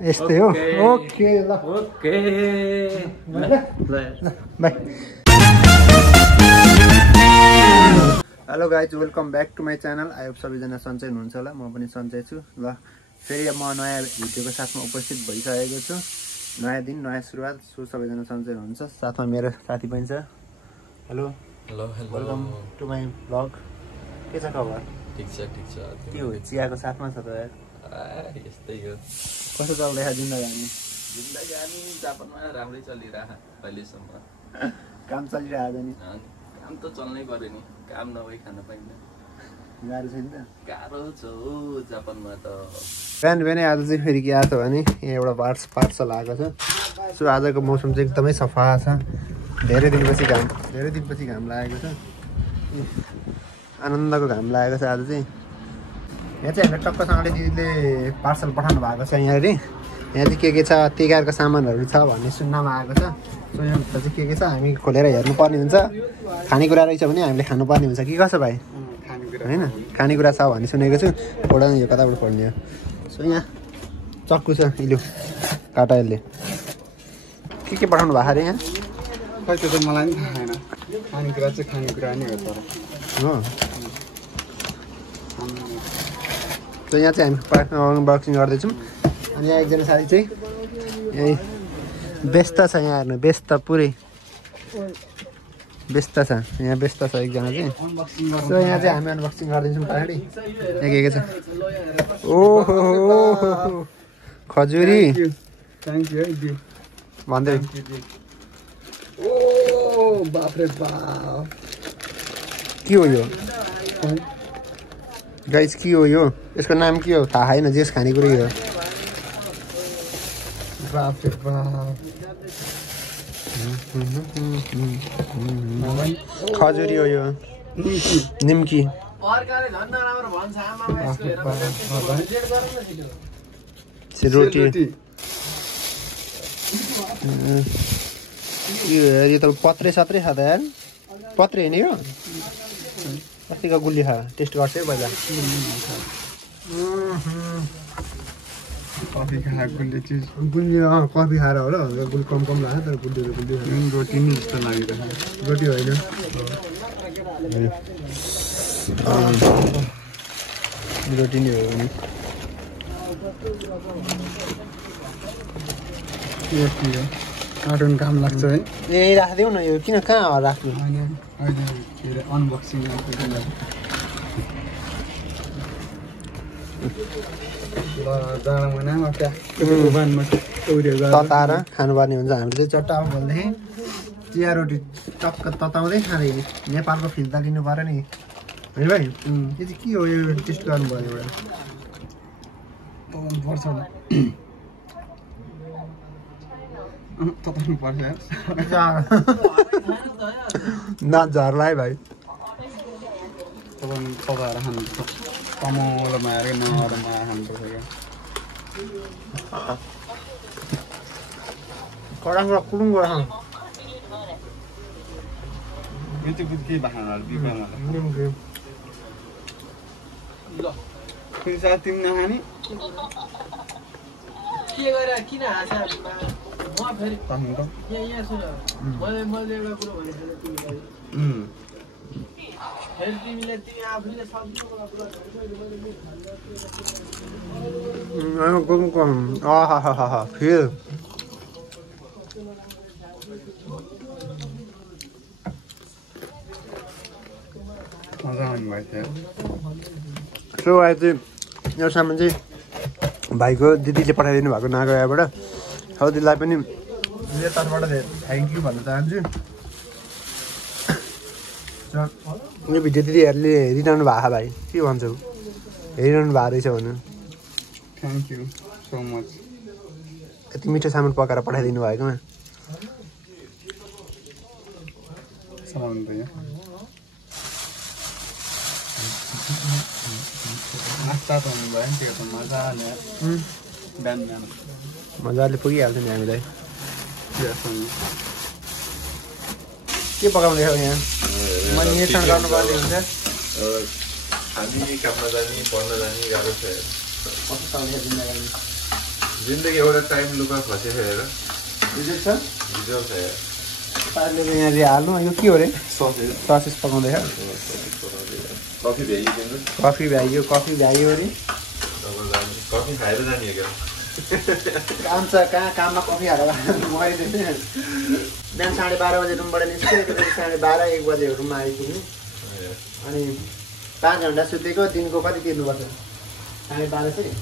यस्तै हो ओके ल okay bye hello guys welcome back to my channel I hope सबैजना सन्चै हुनुहुन्छ होला म पनि सन्चै छु ल फेरि म नयाँ भिडियोको साथमा उपस्थित भइसकेको छु नयाँ दिन नयाँ सुरुवात सबैजना सन्चै हुनुहुन्छ साथमा मेरो साथी पनि छ hello hello hello welcome to my blog के छ खबर ठिक छ के हो चियाको साथमा छ त यार यस्तै हो कस्तो चल्दैछ जिन्दगानी जापानमा राम्रै चलिरह अहिलेसम्म काम चलिरहेको नि काम त चल्नै पर्यो नि काम नभई खान पाइँदैन गाह्रो छैन त गाह्रो छ हो जापानमा त बिहान बिहानै आज चाहिँ फेरि के आएको छ भने यहाँ एउटा पार्सल आएको छ सो आजको मौसम चाहिँ एकदमै सफा छ धेरै दिनपछि घाम लागेको छ आनन्दको घाम लागेको छ आज चाहिँ यहाँ चाहिँ हामीलाई टक्कसँगले दिदीले पार्सल पठाउनु भएको छ यहाँनिर यहाँ चाहिँ के छ तिहारको सामानहरू छ भन्ने सुन्नमा आएको छ सो यहाँभित्र चाहिँ के छ हामी खोलेर हेर्नुपर्ने हुन्छ खानेकुरा रहेछ भने हामीले खानुपर्ने हुन्छ कि कसो भाइ होइन खानेकुरा छ भन्ने सुनेको छु एउटा यो कताबाट फोड्ने हो सो यहाँ चक्कु छ इलु काटा यसले के पठाउनु भएको अरे यहाँ खै त्यो त मलाई पनि थाहा छैन खानेकुरा चाहिँ खानेकुरा नै हो तर हो सो यहाँ चाहिँ हामी अनबक्सिङ गर्दैछौँ अनि यहाँ एकजना साथी चाहिँ यही व्यस्त छ यहाँ हेर्नु व्यस्त पुरै व्यस्त छ यहाँ व्यस्त छ एकजना चाहिँ सो यहाँ चाहिँ हामी अनबक्सिङ गर्दैछौँ पछाडि यहाँ के छ ओहो खजुरी थ्याङ्क यू है दियो भन्दै ओ बाफ्रे बाफ के हो यो गाइस के हो यो यसको नाम के हो थाहा छैन जेस खानेकुरै हो बाफ्रे बाफ खजुरी हो यो निम्की रोटी यो त पत्रै सत्रै छ त यार पत्रै होइन यो अस्तिको गुलियो खा टेस्ट गर्छ है पहिला कफी खाएर गुल्ले चिज गुलियो कफी खाएर होला गुल कम लाग्यो तर गुलियो रोटी नै जस्तो लागिरहेको रोटी होइन रोटी नै हो नि कार्टुन काम लाग्छ है यही राखिदेऊ न यो किन कहाँ राख्नु अनबक्सिङ जाडो महिनामा तताएर खानुपर्ने हुन्छ हामीले चाहिँ चट्टा भनेदेखि चिया रोटी टक्क तताउँदै खाँदै नेपालको फिल्ता लिनु पऱ्यो नि है भाइ यो चाहिँ के हो यो टेस्ट गर्नु पऱ्यो एउटा पर्छ तताउनु पर्छ न झर्ला है भाइ तताएर खानुपर्छ कमलोमा आएर नरमा खानुपर्छ कडा कुडुङ गएर यो चाहिँ केही भाँडाहरू बिगार्नु फेरि साथ तिमी नखाने के गरेर किन हाँस्या म फेरि यहाँ सुन मैले एउटा कुरो भनेको तिमीलाई फेरि तिमीले तिमी आफूले फिल मजा आउनु भएको थियो सो अहिले चाहिँ यो सामान चाहिँ भाइको दिदीले पठाइदिनु भएको नागयाबाट हो दिदीलाई पनि मेरो तर्फबाट थ्याङ्क यू भन्न चाहन्छु यो भिडियो दिदीहरूले हेरिरहनु भएको भाइ के भन्छौ हेरिरहनु भएको रहेछ भन्नु थ्याङ्क यू सो मच यति मिठो सामान पकाएर पठाइदिनु भएकोमा चलाउनु त नास्ता त हुनुभयो नि त्यो त मजाले बिहान बिहान मजाले पुगिहाल्छ नि हामीलाई चियासँग के पकाउँदैछौ यहाँ मैले निरीक्षण गर्नुपर्ने हुन्छ हामी काममा जाने पढ्न जाने गाह्रो छ कस्तो चल्दैछ जिन्दगी जिन्दगी एउटा टाइम लुपमा फसेछ हेर रिजेक्ट छ हिजो छ यार पारले त यहाँ हाल्नु यो के हो रे ससेस पकाउँदैछ कफी भ्याइयो तिम्रो कफी भ्याइयो अरे कफी खाएर जाने हो क्या काम छ कहाँ काममा कफी हालेर मैले बिहान 12:30 बजे रुमबाट निस्केँ 12:30-1 बजे रुममा आइपुग्नु अनि 5 घन्टा सुतेको दिनको कति तिर्नुपर्छ 12:30 चाहिँ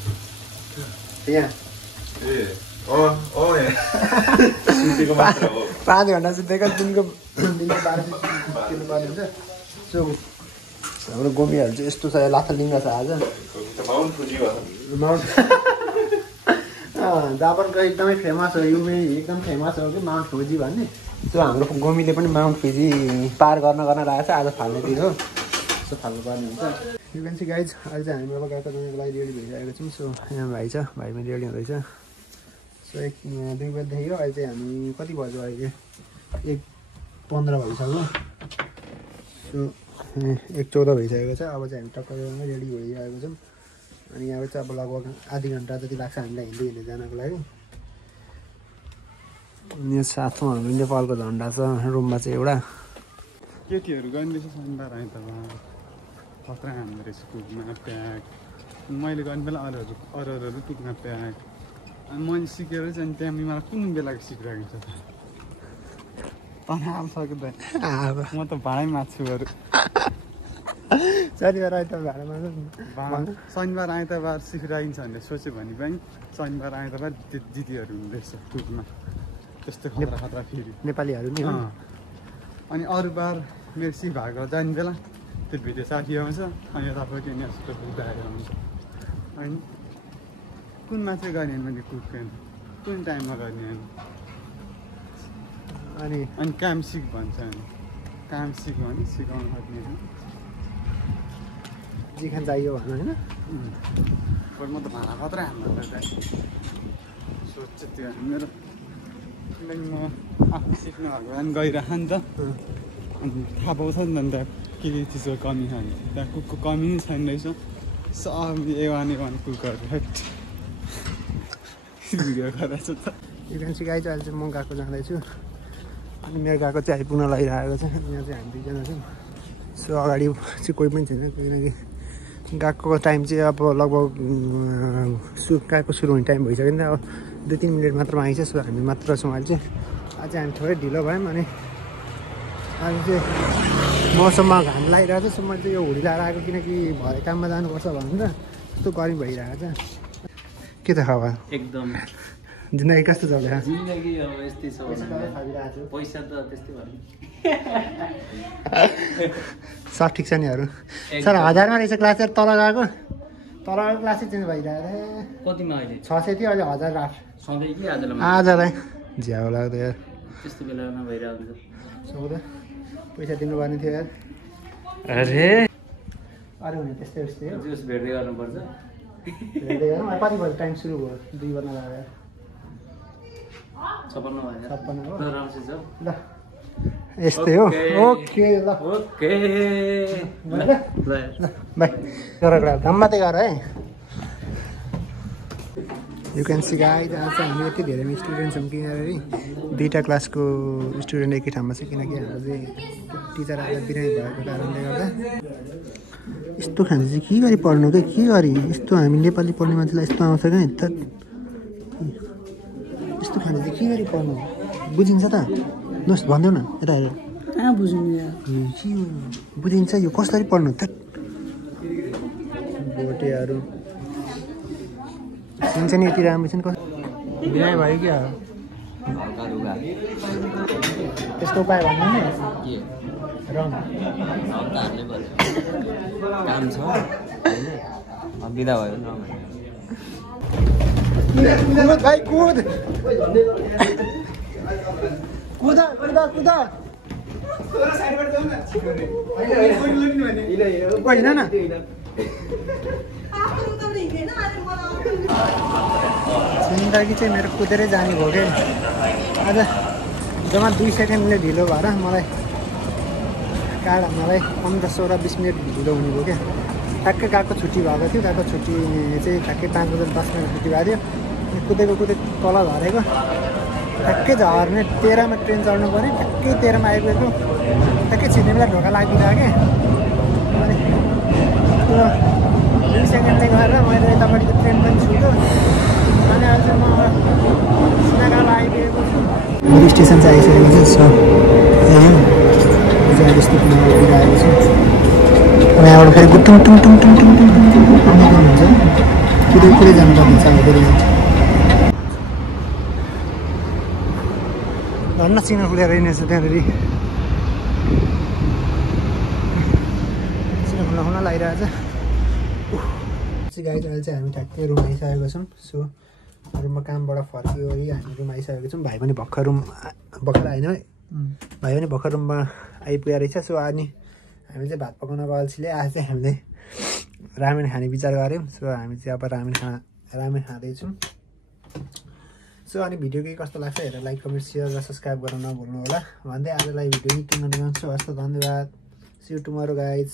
यहाँ ए सुतेको मात्र हो 5 घन्टा सुतेको दिनको 12 तिर्नुपर्ने हुन्छ सो हाम्रो गोमीहरू चाहिँ यस्तो छ लाथालिङ्ग छ आज माउन्ट फुजी भयो माउन्ट जापानको एकदमै फेमस हो यो एकदम फेमस हो कि माउन्ट फुजी भन्ने सो हाम्रो गोमीले पनि माउन्ट फुजी पार गर्न लागेको छ आज फाल्ने दिन हो सो फाल्नुपर्ने हुन्छ यो पनि चाहिँ गाइज अहिले चाहिँ हामी अब गएको जानको लागि रेडी भइरहेको छौँ सो यहाँ भाइ छ भाइ पनि रेडी हुँदैछ सो 2 बजीदेखि अहिले चाहिँ हामी कति बज्यो अहिले 1:15 भइसक्यो सो 1:14 भइसकेको छ अब चाहिँ हामी टक्क रेडी भइरहेको छौँ अनि यहाँ चाहिँ अब लगभग आधी घन्टा जति लाग्छ हामीलाई हिँड्दै जानको लागि यो साथमा हाम्रो नेपालको झन्डा छ रुममा चाहिँ एउटा केटीहरू गर्दैछ शनिबार आइतबार खतरा हाम्रो रहेछ कुकमा प्याक मैले गर्ने बेला अरूहरू कुकमा प्याक अनि मैले सिकेर चाहिँ त्यहाँ मलाई कुन बेलाको सिकिरहेको छ तनाव सक्दैन म त भाँडै माछु अरू शनिबार आइतबार शनिबार आइतबार सिकिरहेको भनेर सोच्यो भने पनि शनिबार आइतबार दिदीहरू हुँदैछ कुकमा त्यस्तो खतरा फेरि नेपालीहरू नि अनि अरू बार मेरो सिक भएको जाने बेला त्यो भिडियो साथी आउँछ अनि तपाईँको यस्तो बुझाएर आउँछ अनि कुनमा चाहिँ गर्ने मैले कुक कुन टाइममा गर्ने अनि काम सिक भन्छ अनि काम सिक भने सिकाउनु सक्ने चिकन चाहियो भन होइन म त भाँडा मात्रै हाम्रो सोध्छु त्यो मेरो म आफू सिक्नु भएको भने गइरह नि त अनि थाहा पाउँछ नि त अन्त के चिजको कमी छ भने त्यहाँ कुकको कमी नै छैन रहेछ सब एवान कुकहरू भिडियो गरेको छ त यो चाहिँ गाई चाहिँ अहिले चाहिँ म गएको जाँदैछु अनि मेरो गएको चाहिँ आइपुग्न लागिरहेको छ यहाँ चाहिँ हामी 2जना छौँ सो अगाडि चाहिँ कोही पनि छैन किनकि गएको टाइम चाहिँ अब लगभग गएको सुरु हुने टाइम भइसक्यो नि त अब 2-3 मिनट मात्रमा आइन्छ सो हामी मात्र छौँ अहिले चाहिँ आज हामी थोरै ढिलो भयौँ अनि अहिले चाहिँ मौसममा घाम लागिरहेको छ सो मैले चाहिँ यो हुडी लाएर आएको किनकि भरे काममा जानुपर्छ भनेर यस्तो गर्मी भइरहेको छ के त खबर एकदम जिन्दगी कस्तो चल्दैछ जिन्दगी अब यस्तै छ पैसा त त्यस्तै भयो सब ठिक छ नि अरू सर 1000मा रहेछ क्लास चाहिँ तल गएको क्लास चाहिँ चेन्ज भइरहेको थियो कतिमा अहिले 600 थियो अहिले 1000 राख सधैँ कि आजलाई झ्याउ लाग्दो यार त्यस्तो बेलामा भइरहेको हुन्छ सौदा पैसा दिनुपर्ने थियो यार अरे अरू हुने त्यस्तै उस्तै हो जुस भेट्दै गर्नुपर्छ हेर्दै गरौँ कति बजी टाइम सुरु भयो 2 बज्न लाग्यो 56 भयो 56 हो राम्रो छ ल यस्तै हो ओके ल ओके ल बाई गरगडा घाम मात्रै गर है यु क्यान सी गाइज आज चाहिँ हामी यति धेरै स्टुडेन्ट छौँ किनभने 2टा क्लासको स्टुडेन्ट एकै ठाउँमा छ किनकि हाम्रो चाहिँ टिचर आएर बिरामी भएको कारणले गर्दा यस्तो खान्छ चाहिँ के गरी पढ्नु क्या के गरी यस्तो हामी नेपाली पढ्ने मान्छेलाई यस्तो आउँछ क्या त यस्तो खान्छ चाहिँ के गरी पढ्नु बुझिन्छ त नोस् भनिदेऊ न यता हेर बुझिन्छ यो कसरी पढ्नु त भोटेहरू सिन्छ नि यति राम्रो छ नि बिरामी भयो क्या त्यस्तो उपाय भन्नु नि रङ काम छ बिदा भयो कुद भाइ कुद कुदा कुदा कुदा होइन न जिन्दगी चाहिँ मेरो कुदेरै जाने भयो क्या आज जम्मा 2 सेकेन्डले ढिलो भएर मलाई 15-16-20 मिनट ढिलो हुने भयो क्या ठ्याक्कै गएको छुट्टी भएको थियो गएको छुट्टी चाहिँ ठ्याक्कै 5 बजी 10 मिनट छुट्टी भएको थियो कुदेको तल झरेको ठ्याक्कै झर्ने 13मा ट्रेन चढ्नु पऱ्यो ठ्याक्कै 13मा आइपुगेको ठ्याक्कै छिर्ने बेला ढोका लागिरहेको क्या अनि त्यो 2 सेकेन्डले गरेर मैले यतापट्टिको ट्रेन पनि छुट्यो अनि अहिले चाहिँ म सिनागाला आइपुगेको छु स्टेसन चाहिँ आइसकेको छ यहाँ यस्तो उभिरहेको छु यहाँबाट फेरि गुटुङ टुङ टुङ टुङ टुङ टुङ टुङ टुङ हुन्छ कुदै जानुपर्ने छ अब फेरि धन्न चिनो खुलेर रहेछ त्यहाँनिर चिनो खुल्न लागिरहेको छ गाइज अहिले चाहिँ हामी ठ्याक्कै रुम आइसकेको छौँ सो रुममा कामबाट फर्कियो हामी रुम आइसकेको छौँ भाइ पनि भर्खर होइन है भाइ पनि भर्खर रुममा आइपुगेको रहेछ सो अनि हामी चाहिँ भात पकाउनको अल्छीले आज चाहिँ हामीले रामेन खाने विचार गऱ्यौँ सो हामी चाहिँ अब रामेन खाँदैछौँ सो अनि भिडियो के कस्तो लाग्छ हेरेर लाइक कमेन्ट सेयर र सब्सक्राइब गर्न नभुल्नु होला भन्दै आजलाई भिडियो यति मात्रै गर्छु हस् त धन्यवाद सी यू टुमरो गाइज